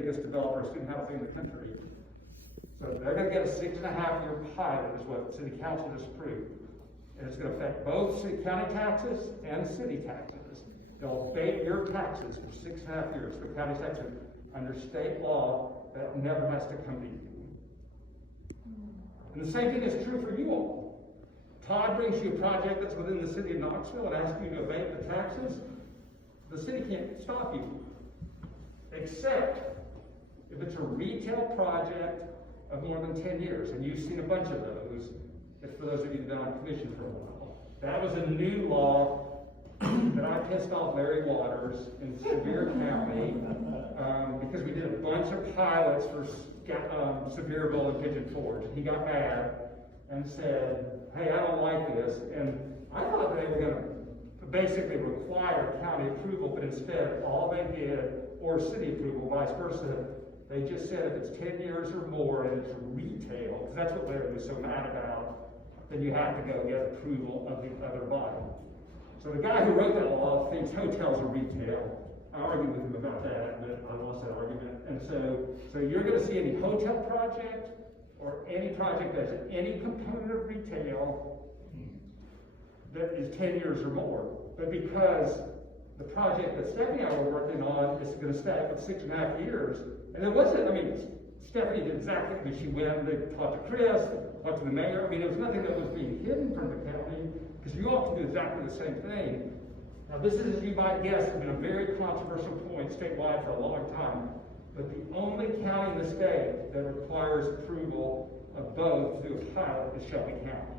biggest developer of student housing in the country. So they're going to get a 6.5-year pilot is what City Council just approved. And it's going to affect both county taxes and city taxes. They'll abate your taxes for 6.5 years. The county taxes under state law, that never has to come to you. And the same thing is true for you all. Todd brings you a project that's within the city of Knoxville and asks you to abate the taxes. The city can't stop you, except if it's a retail project of more than 10 years, and you've seen a bunch of those, if for those of you that have been on commission for a while. That was a new law that I pissed off Larry Waters in Sevier County because we did a bunch of pilots for Sevierville and Pigeon Forge. He got mad and said, hey, I don't like this. And I thought they were going to basically require county approval, but instead all they did, or city approval, vice versa, they just said if it's 10 years or more and it's retail, because that's what Larry was so mad about, then you have to go get approval of the other body. So the guy who wrote that law thinks hotels are retail. I argued with him about that, but I lost that argument. And so you're going to see any hotel project or any project that has any component of retail that is 10 years or more. But because the project that Stephanie and I were working on is going to stack with 6.5 years, and it wasn't, I mean, Stephanie did exactly, I mean, she went, they talked to Chris, talked to the mayor. I mean, there was nothing that was being hidden from the county, because you all can do exactly the same thing. Now, this is, as you might guess, has been a very controversial point statewide for a long time, but the only county in the state that requires approval of both to do a pilot is Shelby County.